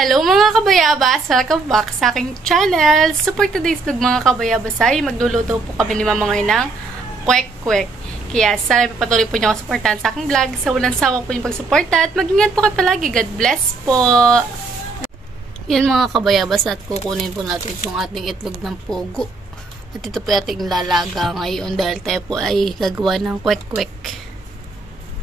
Hello mga kabayabas! Welcome back sa aking channel! So for today's vlog mga kabayabas ay magluluto po kami ni Mama ngayon ng kwek-kwek. Kaya sana patuloy po niyo ako supportahan sa aking vlog. Sa walang sawa po yung pagsuporta at mag-ingat po kayo palagi. God bless po! Yan mga kabayabas at kukunin po natin itong ating itlog ng pugo. At ito po ating lalaga ngayon dahil tayo po ay gagawa ng kwek-kwek.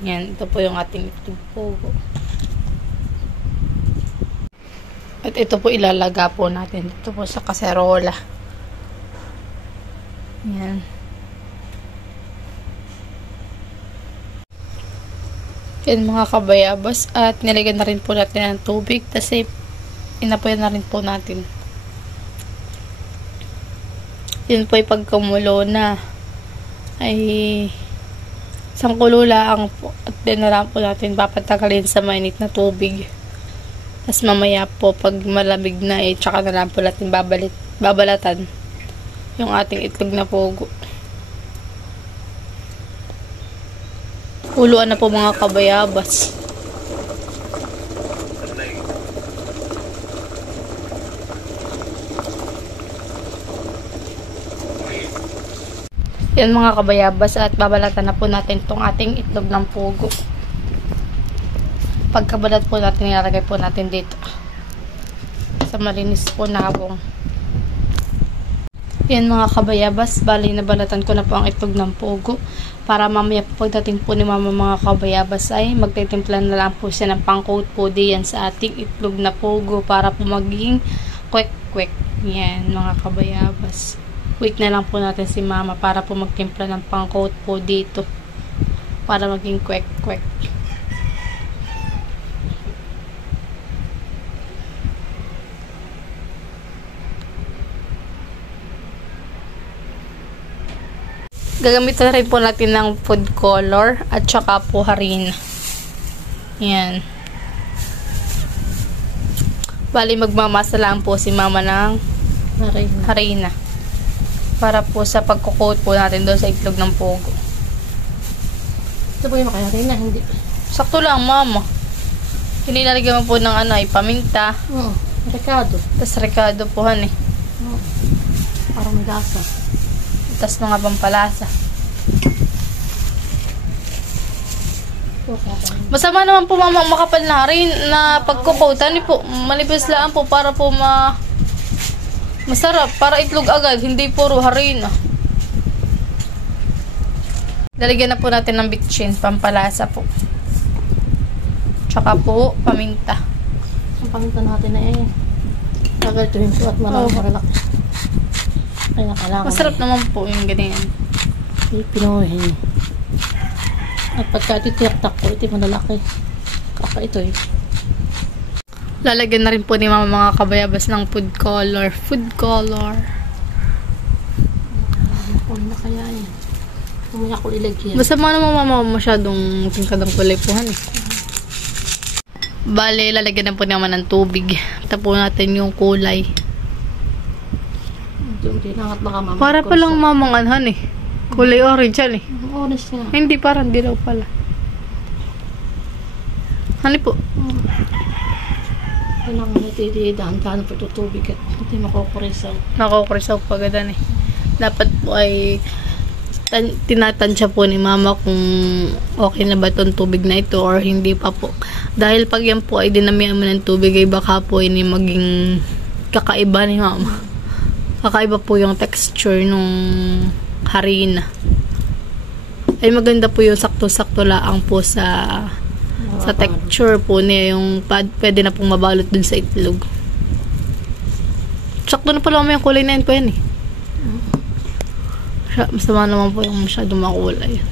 Yan, ito po yung ating itlog pugo. At ito po ilalaga po natin dito po sa kaserola. Yan. Yan mga kabayabas. At nilagyan na rin po natin ng tubig. Kasi inapoy na rin po natin. Yan po ay pagkumulo na ay isang kulo lang po. At dinaraan po natin papatagalin sa mainit na tubig. Tapos mamaya po, pag malamig na tsaka na lang po natin babalatan yung ating itlog na pugo. Kuluan na po mga kabayabas. Yan mga kabayabas at babalatan na po natin itong ating itlog ng pugo. Pagkabalat po natin, ilalagay po natin dito sa malinis po na habong. Yan mga kabayabas, bali nabalatan ko na po ang itlog ng pugo para mamaya po pagdating po ni Mama mga kabayabas ay magtitimpla na lang po siya ng pang-coat po diyan sa ating itlog na pugo para po maging kwek-kwek. Yan mga kabayabas. Wait na lang po natin si Mama para po magtimpla ng pang-coat po dito para maging kwek-kwek. Gagamitan rin po natin ng food color at saka po harina. Yan. Bali magmamasa lang po si Mama ng harina. Para po sa pagkukot po natin doon sa itlog ng pugo. Ito po yung harina, hindi. Sakto lang Mama. Nilalagyan mo po ng ay paminta. Oo, rekado. Tapos rekado po han eh. Oo. Parang may lasa. Tapos mga pampalasa. Masama naman po Mama makapal na rin na pagkukutan po. Manipis lang po para po masarap. Para itlog agad. Hindi puro harina. Lalagyan na po natin ng bitchin. Pampalasa po. Tsaka po paminta. Ang paminta natin na nagaltuhin po at maralak. Ay, nakalaman. Masarap naman po yung ganyan. Pinuhin. At pagka titiyak-tak ko, ito malalaki. Kaka ito Lalagyan na rin po ni Mama mga kabayabas ng food color. Food color. Ano na kaya yan? Umaya ko ilagyan. Masama naman Mama masyadong tingkadang kulay po han eh. Bale, lalagyan na po naman ng tubig. Tapo natin yung kulay. Para palang Mamang anhan eh. Kulay orange yan eh. Orange nga. Hindi, parang dilaw pala. Hani po? Kailangan dahan-dahan po ito tubig at hindi makukurisaw. Nakukurisaw pa gadan eh. Dapat po ay tinatansya po ni Mama kung okay na ba itong tubig na ito or hindi pa po. Dahil pag yan po ay dinamihan mo ng tubig ay baka po ini maging kakaiba ni Mama. Kakaiba po yung texture nung harina. Ay maganda po yung sakto-sakto laang po sa texture po niya. Yung pwede na pong mabalot dun sa itlog. Sakto na pala may kulay na yun po yan eh. Masama naman po yung masyadong makulay.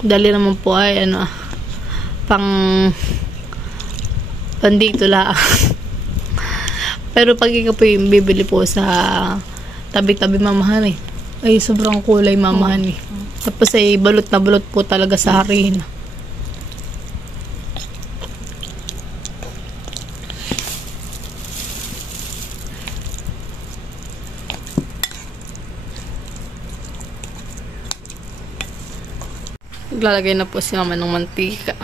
Dali naman po ay pandito laang. Pero pag ikaw po yung bibili po sa tabi-tabi mamahan eh. Ay sobrang kulay mamahan eh. Tapos ay balot na balot po talaga sa harina. Naglalagay na po si Mama ng mantika.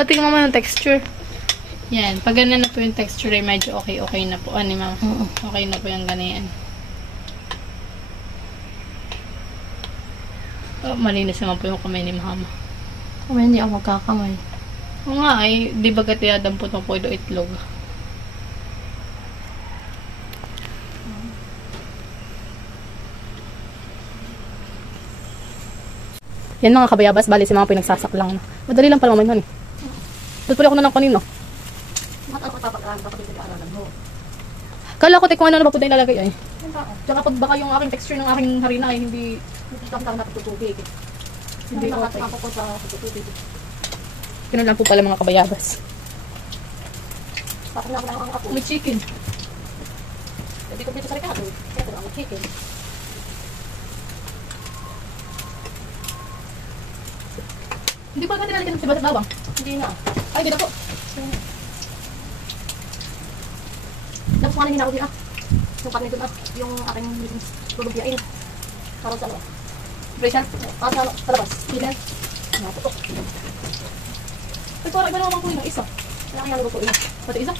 Pati mama ng texture. Yan. Pag ganyan na po yung texture ay medyo okay na po. Ano ma'am? Okay na po yung ganyan. Oh, malinis naman po yung kamay ni mama. Kung hindi ako magkakamay. Oo nga ay, di ba katiyadampot mo po ito itlog? Yan mga kabayabas, bali si mama po yung nagsasaklang na. Madali lang pala mamay nun eh. Tutuli ako na lang kanino. Bakit ako papag-aaral? Bakit hindi ka-aralan mo? Kala ko kung ano na ba po na ilalagay ay. Tsaka pag baka yung aking texture ng aking harina ay hindi Tama-tama na tutubig. Hindi Hindi okay. ako sa tutubig. Ganun lang po pala mga kabayabas. Bakit na ako lang ako? May chicken. Hindi ko dito sa Ricardo. Ito ang chicken. Hindi pa natin nalagyan ng sibas at bawang. Hindi na. Ay, di na po. Tapos mga nangyina ko din yung karne doon yung aking lulubyain. Para sa ano? Pressure. Sa labas. Chicken. Naputok. Ay, parang iba naman po yung isa. Kaya kaya luto ina. Pati isa.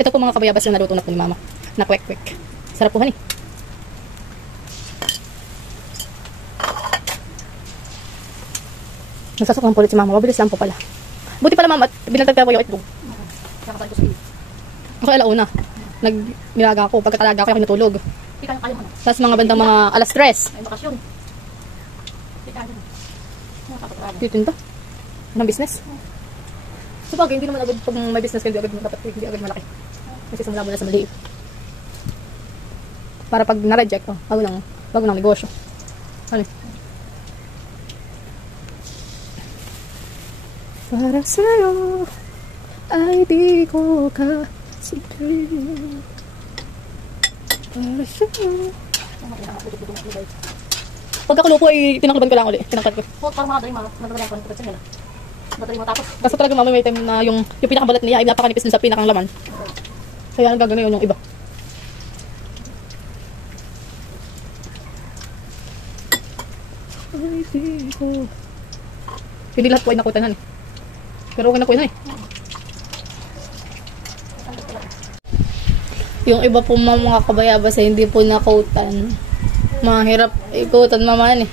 Ito po mga kabayabas yung naluto na po ni mama. Na kwek-kwek. Sarap po hani. Nagsasaklang po ulit si mama. Mabilis lang po pala. Buti pala mama at binaltag ko yung itlog. Kaya kapag ko sa iyo. Ako alauna. Nagnilaga ako. Pagkatalaga ako natulog. Hindi kaya kaya mo na. Tapos mga bandang mga alas 3. May bakasyon. Hindi kaya mo na. Kapag-aaral. Titinda. Anong business? So bagay, hindi naman agad pag may business ka, hindi agad malaki. Kasi simula mo na sa maliit. Para pag na-reject, bago ng negosyo. Ano? Para sa'yo ay di ko kasigil. Para sa'yo. Pagkakulo po ay tinakluban ko lang ulit. Tinakad ko. Para mga daling madali ako ng nila. Madali matapos. Kaso talaga mama may time na yung pinakabalat niya ay napakanipis dun sa pinakang laman. Kaya ang gagawin yun yung iba. Ay, di ko. Hindi lahat po ay nakutanan eh. Pero okay na po yun eh. Yung iba po mga kabayabas ay hindi po nakutan. Mahirap ikutan maman eh.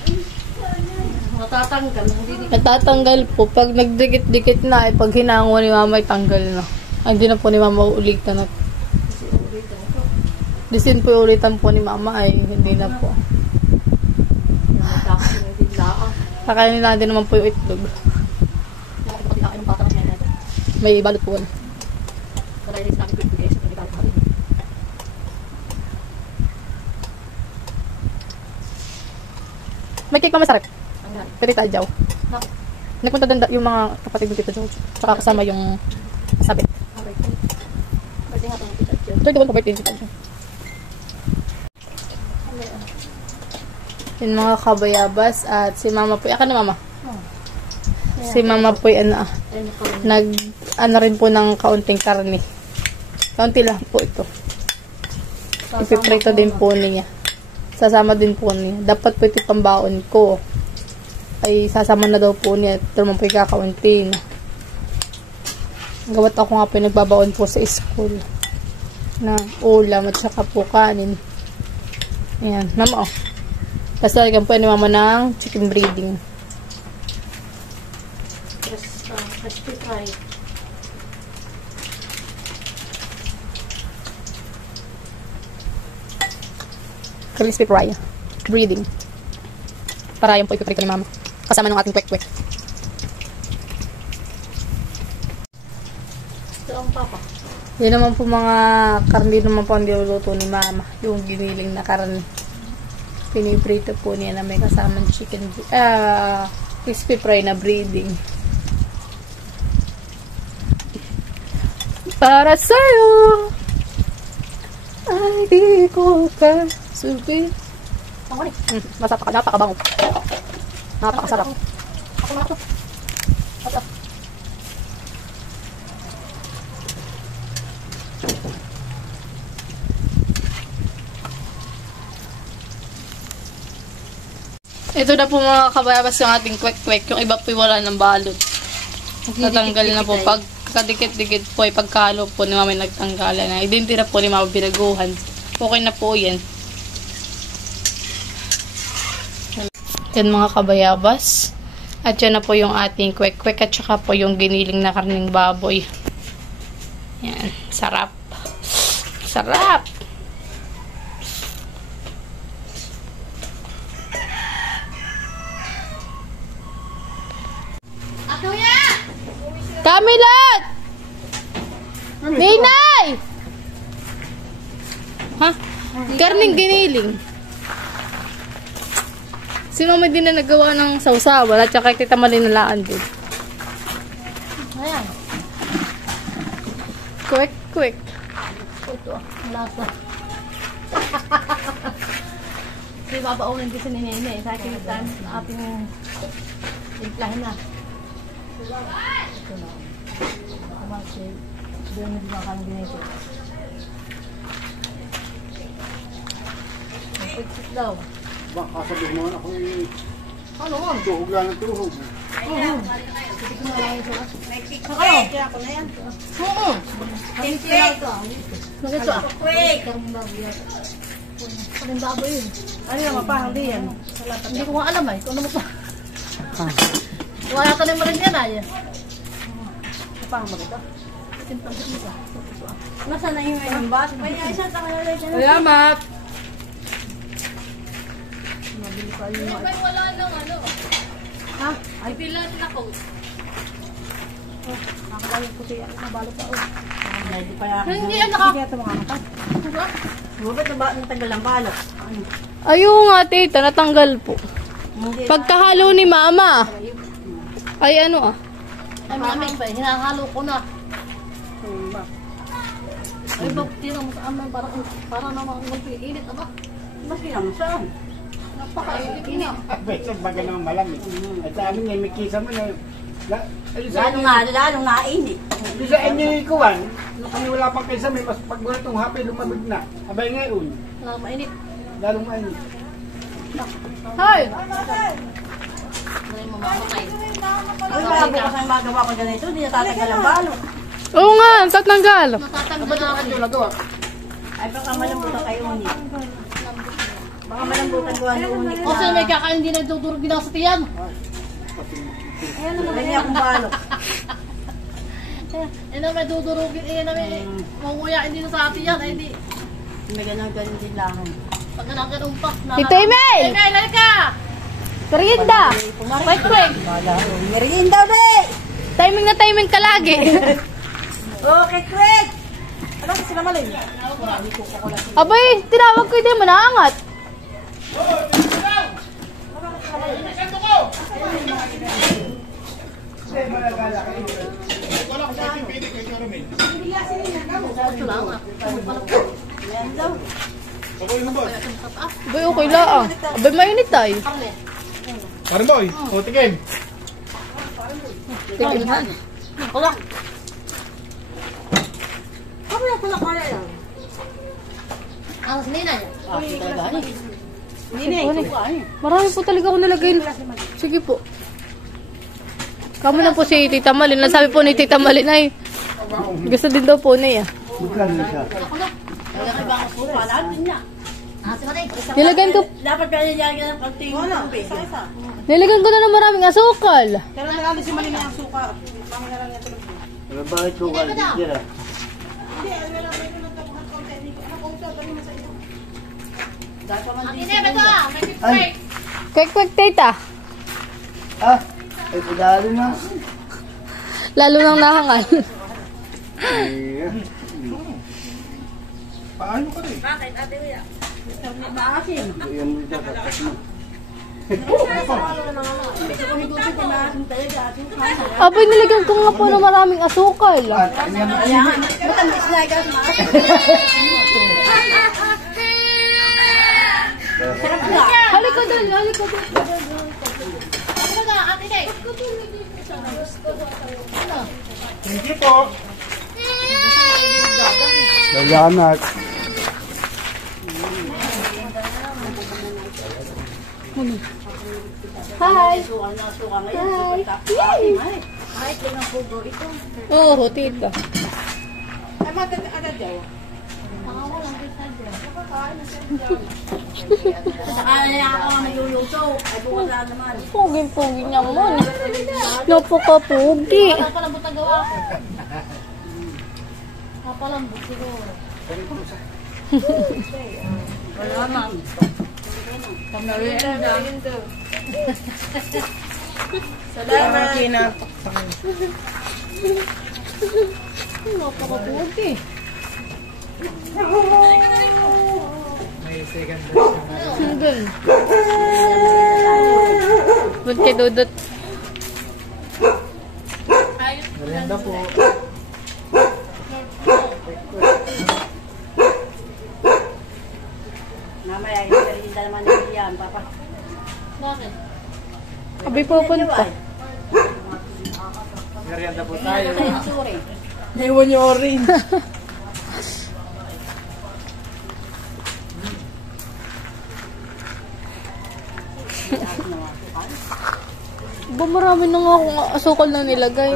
Matatanggal. Hindi Natatanggal po. Pag nagdikit-dikit na, ay pag hinango ni mama, ay tanggal na. Ay, hindi na po ni mama ulitan na. Disin po yung ulitan po ni mama, ay hindi na po. Kakainin natin naman po yung itlog. May balot po. May cake pa masarap. Pero tadyaw. Nagpunta din yung mga kapatid ng Tito George. Saka kasama yung sabit. Ito yung pa birthday ng Tito George. Yung mga kabayabas at si mama po. Aka na mama. Si mama po yan ano rin po ng kaunting karne. Kaunti lang po ito. Ipiprito din po niya. Sasama din po niya. Dapat po ito pambaon ko. Ay sasama na daw po niya. Ito naman po yung kakaunti na. Gawat ako nga po yung nagbabaon po sa school. Na ulam at saka po kanin. Ayan. Mama oh. Tapos lalagyan po yan ni mama ng chicken breading. Crispy fry. Crispy fry. Breading. Para yan po ipiprito ni mama. Kasama ng ating kwek-kwek. Ito ang papa. Yan naman po mga karne naman po ang niluluto ni mama. Yung giniling na karne. Piniprito po niya na may kasamang chicken, crispy fry na breading. Para sa'yo ay di ko kasubi. Ang wali. Napakabango. Napakasarap. Ako na ito. Ito. Ito na po mga kabayabas yung ating kwek-kwek. Yung iba po wala ng balot. Natanggal na po. Pag kadikit-dikit po, pagkalo po ni mama nagtanggalan na. Idintira po ni mama binaguhan. Okay na po yan. Yan mga kabayabas. At yan na po yung ating kwek-kwek at saka po yung giniling na karning baboy. Yan. Sarap. Sarap! Kamilat! Ninay! Ha? Karning giniling. Si mama din na nagawa ng sausawan at saka kita malinalaan din. Ayan. Quick, quick. Ito, lasa. Hindi babaunin kasi ni Nene. Sa akin time na ating timplahin na. Ito na. Kumasi. Doon na din kami ginito. Pagsit daw. Baka sabihin mo ako yung Ano? tuhog lang ng tuhog. Oo. Hindi ko na lang ito. Kaya ako na yan. Oo. Nagito ah. Karang baboy yan. Karang baboy yun. Ano yung mapahang di yan? Hindi ko nga alam ay. Kung ano mo pa. Wala ka na rin yan ay. Mapahang ba ito? Simpang dito sa. Nasaan na yung ayun ba? Salamat! Mabili ko ayun. Wala lang ano. Ha? Ay, pilan na ko. Nakakalayo ko siya. Nabalot pa. Hindi pa yan. Hindi, ano ka? Hindi ito makakapat. Bakit na ba natanggal ang balot? Ano? Ayun nga, tita, natanggal po. Pagkahalo ni mama. Ay, ano ah. Ay, malamig pa. Hinahalo ko na. Ay, bakit tira mo sa amin? Parang naman mag-iinit. Aba? Mas naman saan? Napaka-init. Beses baga naman malamig. At sa amin may kisa mo na Lalong nainit. Di sa inyo ikuwan, nung kami wala pang kaysa may mas pagbulat ng hape lumamig na. Abay ngayon, Mainit. lalong mainit. Hoy! Ay, mamamatay. Ay, bukas ang magawa ko ganito. Hindi natatagal ang balot. Oo nga, tatanggal. Matatanggal na ako. Ay, baka malambutan kayo unik. Baka malambutan ko ang unik na. Kasi may kakain hindi nagdudurog din ako sa tiyan. Ayan naman. Ganyan akong balot. Ayan naman dudurugin. Ayan naman manguyain din sa atin yan. Ay, hindi. May ganyan din lang. Pag ganang pa. Ito, Emel! Emel, halika! Merienda! Quick, quick! Merienda, be! Timing na timing ka lagi. Okay, quick! Ano kasi sila malin? Abay, tinawag ko hindi mo naangat. Abay, okay lang. Abay, mainit tayo. Parang boy, tingin. Tingnan. Kulak! Kamo yung kulak kaya yan? Ang sinina niya? Marami po talaga ako nalagay. Sige po. Kamo na po si Tita Malin. Nasabi po ni Tita Malin ay gusto din daw po niya. Magkano na siya? Lalaki ba ang supa? Lahat din niya. Nilagyan ko, Dapat kaya nilagyan ng konting isa. nilagyan ko na ng maraming asukal. Pero nalang si Malina ang suka. Kami na lang niya tulog. Ano bakit ko ka? Tira. Hindi, ano na lang may nagtabuhan konti. Ano kung ito, bali na sa iyo. Dahil pa man din sa mundo. Quick, quick, Tita. Ah, ay padalo na. Lalo nang nahangal. Paano ka rin? Bakit, Ate Wia? Maasim. Yan mo dito, tapos mo. Abay, nilagyan ko nga po ng maraming asukal. Ayan, matamis na ikaw. Sarap na. Halika doon, halika doon. Ano na, Ate Day? Hindi po. Salamat. Hi! Suka na suka ngayon. Hi! Kahit lang ang pugo ito. Oo, tita. Ay, matanda daw. Saka na ako ang niluluto. Ay, bukas na naman. Pogi-pogi niya mo. Napaka-pogi. Napalambot ang gawa ko. Napalambot siguro. Wala na. Salamat. Napaka-pogi. May second version. Hanggang. Ba't kay Dudut? Merienda po. Mamaya, hindi naman nila yan, Papa. Bakit? Abi pupunta. Merienda po tayo. Sorry. Naiwan niyo orin. Ba marami na nga akong asukal na nilagay.